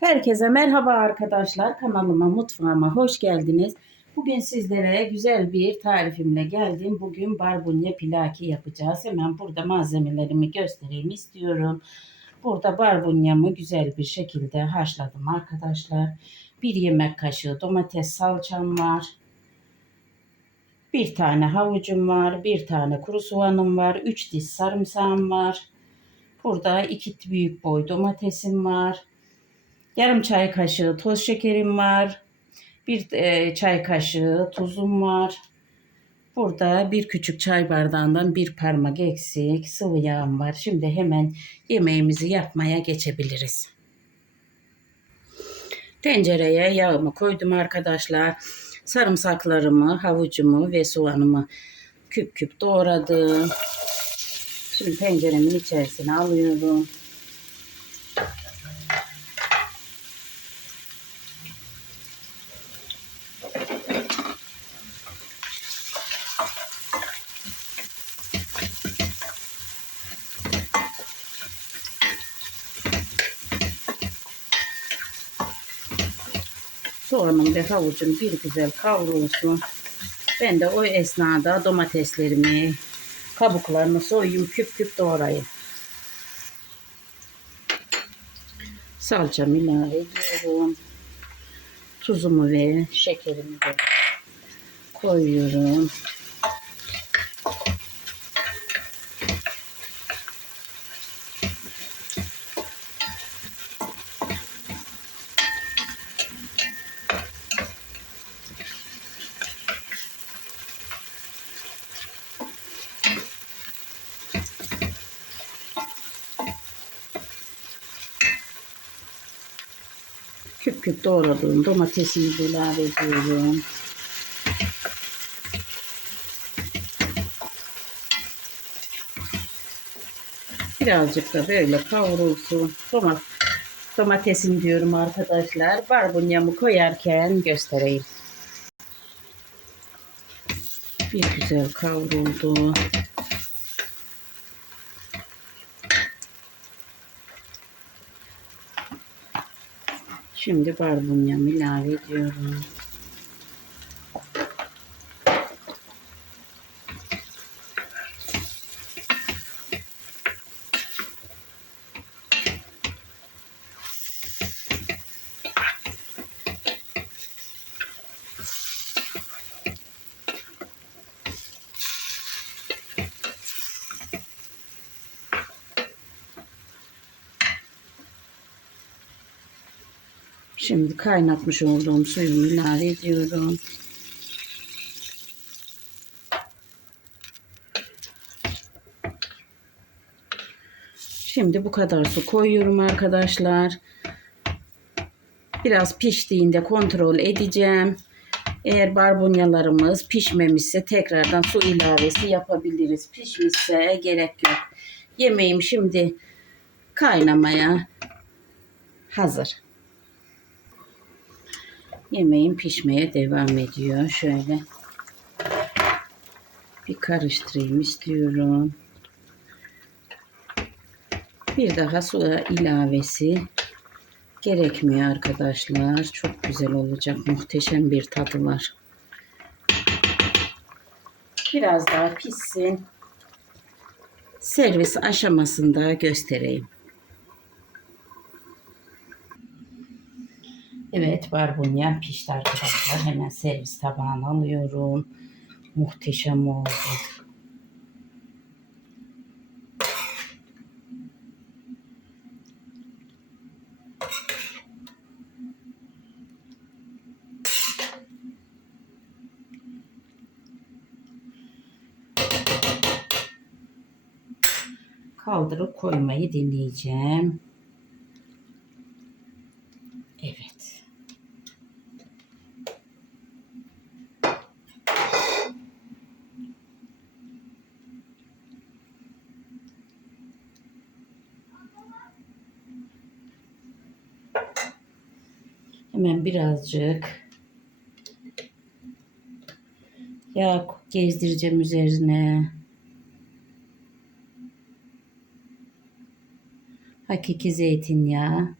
Herkese merhaba arkadaşlar. Kanalıma, mutfağıma hoş geldiniz. Bugün sizlere güzel bir tarifimle geldim. Bugün barbunya pilaki yapacağız. Hemen burada malzemelerimi göstereyim istiyorum. Burada barbunyamı güzel bir şekilde haşladım arkadaşlar. Bir yemek kaşığı domates salçam var. Bir tane havucum var. Bir tane kuru soğanım var. Üç diş sarımsağım var. Burada iki büyük boy domatesim var. Yarım çay kaşığı toz şekerim var. Bir e, çay kaşığı tuzum var. Burada bir küçük çay bardağından bir parmak eksik sıvı yağım var. Şimdi hemen yemeğimizi yapmaya geçebiliriz. Tencereye yağımı koydum arkadaşlar. Sarımsaklarımı, havucumu ve soğanımı küp küp doğradım. Şimdi tenceremin içerisine alıyorum. Soğanım ve havucum bir güzel kavrulsun. Ben de o esnada domateslerimi, kabuklarını soyayım, küp küp doğrayayım. Salçamı ilave ediyorum. Tuzumu ve şekerimi de koyuyorum. Küp doğradığım domatesimi ilave ediyorum. Birazcık da böyle kavrulsun. Domat domatesim diyorum arkadaşlar. Barbunyamı koyarken göstereyim. Bir güzel kavruldu. Şimdi barbunyamı ilave ediyorum. Şimdi kaynatmış olduğum suyumu ilave ediyorum. Şimdi bu kadar su koyuyorum arkadaşlar. Biraz piştiğinde kontrol edeceğim. Eğer barbunyalarımız pişmemişse tekrardan su ilavesi yapabiliriz. Pişmişse gerek yok. Yemeğim şimdi kaynamaya hazır. Yemeğim pişmeye devam ediyor. Şöyle bir karıştırayım istiyorum. Bir daha su ilavesi gerekmiyor arkadaşlar. Çok güzel olacak. Muhteşem bir tadı var. Biraz daha pişsin. Servis aşamasında göstereyim. Evet barbunya pişti arkadaşlar. Hemen servis tabağına alıyorum. Muhteşem oldu. Kaldırıp koymayı deneyeceğim. Hemen birazcık yağ gezdireceğim üzerine. Hakiki zeytinyağı.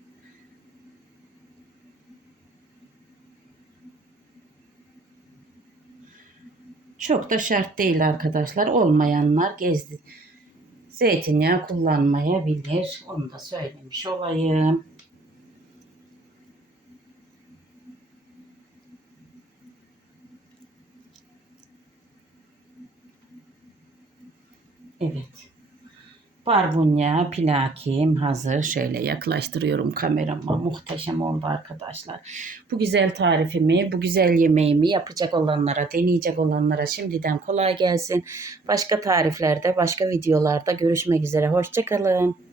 Çok da şart değil arkadaşlar. Olmayanlar gezdi. Zeytinyağı kullanmayabilir. Onu da söylemiş olayım. Evet. Barbunya plakim hazır. Şöyle yaklaştırıyorum kamerama. Muhteşem oldu arkadaşlar. Bu güzel tarifimi, bu güzel yemeğimi yapacak olanlara, deneyecek olanlara şimdiden kolay gelsin. Başka tariflerde, başka videolarda görüşmek üzere. Hoşçakalın.